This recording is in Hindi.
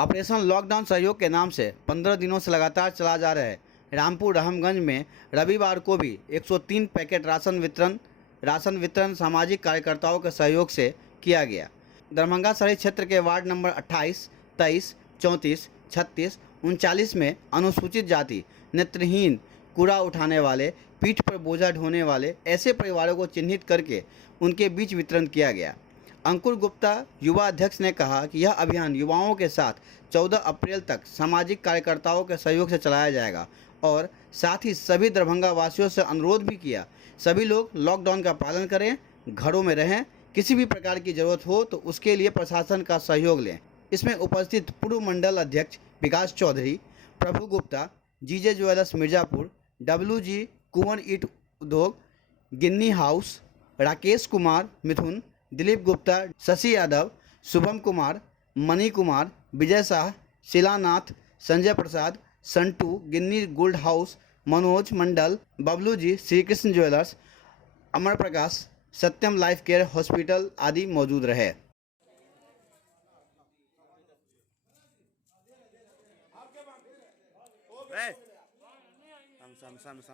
ऑपरेशन लॉकडाउन सहयोग के नाम से 15 दिनों से लगातार चला जा रहा है रामपुर रहमगंज में रविवार को भी 103 पैकेट राशन वितरण सामाजिक कार्यकर्ताओं के सहयोग से किया गया। दरभंगा शहरी क्षेत्र के वार्ड नंबर 28, 23, 34, 36, 39 में अनुसूचित जाति, नेत्रहीन, कूड़ा उठाने वाले, पीठ पर बोझा ढोने वाले ऐसे परिवारों को चिन्हित करके उनके बीच वितरण किया गया। अंकुर गुप्ता युवा अध्यक्ष ने कहा कि यह अभियान युवाओं के साथ 14 अप्रैल तक सामाजिक कार्यकर्ताओं के सहयोग से चलाया जाएगा और साथ ही सभी दरभंगा वासियों से अनुरोध भी किया, सभी लोग लॉकडाउन का पालन करें, घरों में रहें, किसी भी प्रकार की ज़रूरत हो तो उसके लिए प्रशासन का सहयोग लें। इसमें उपस्थित पूर्व मंडल अध्यक्ष विकास चौधरी, प्रभु गुप्ता, जीजे ज्वेलर्स मिर्ज़ापुर, WG कुंवर ईट उद्योग, गिन्नी हाउस, राकेश कुमार मिथुन, दिलीप गुप्ता, शशि यादव, शुभम कुमार, मणि कुमार, विजय शाह, शिलानाथ, संजय प्रसाद, संटू, गिन्नी गोल्ड हाउस, मनोज मंडल, बबलू जी, श्री कृष्ण ज्वेलर्स, अमर प्रकाश, सत्यम लाइफ केयर हॉस्पिटल आदि मौजूद रहे। सम